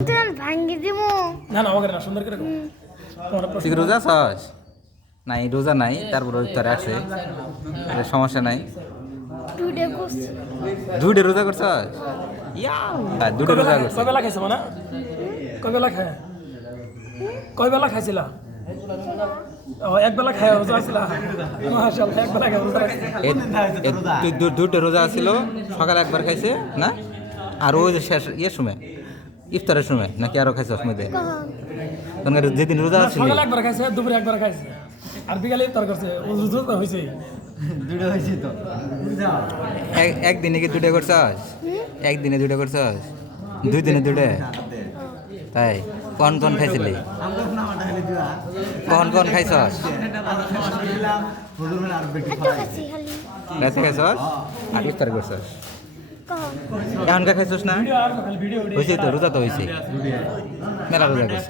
ভাঙ্গি দিমু না না ওকে না সুন্দর করে তুই রোজা আছস? নাই রোজা নাই, তারপর ইফতারে আছে, সমস্যা নাই। টুডে করছি দুইটা রোজা করছস? দুইটা রোজা করছস? কয় বেলা খাইছো মানে কয় বেলা খায় কয় বেলা খাইছিলা ও এক বেলা খায় রোজা ছিলা মাশাআল্লাহ এক বেলা খায় রোজা তুই দুইটা রোজা ছিল, সকালে একবার খাইছে না, আর ওই যে শেষ সময় ইফতারের সময় নাকি আরো খাইছস মধ্যে? তখন যেদিন রোজা ছিল সকালে একবার খাইছে, দুপুরে একবার খাইছে, আর বিকালে ইফতার করছে। রোজা হইছে দুটো হয়েছে তো একদিনে কি দুইটা করছস? একদিনে দুইটা করছস? 2 দিনে দুইটা? তাই কোন কোন খাইছিলি? কোন খাইছস? এত খাচ্ছি খালি রাতে খাইছস আর ইফতার করছস? কখন এখনকার খাইছস না? ভিডিও আর খালি ভিডিও হয়েছে তো, রোজা তো হয়েছে, মেলা রোজা করছস।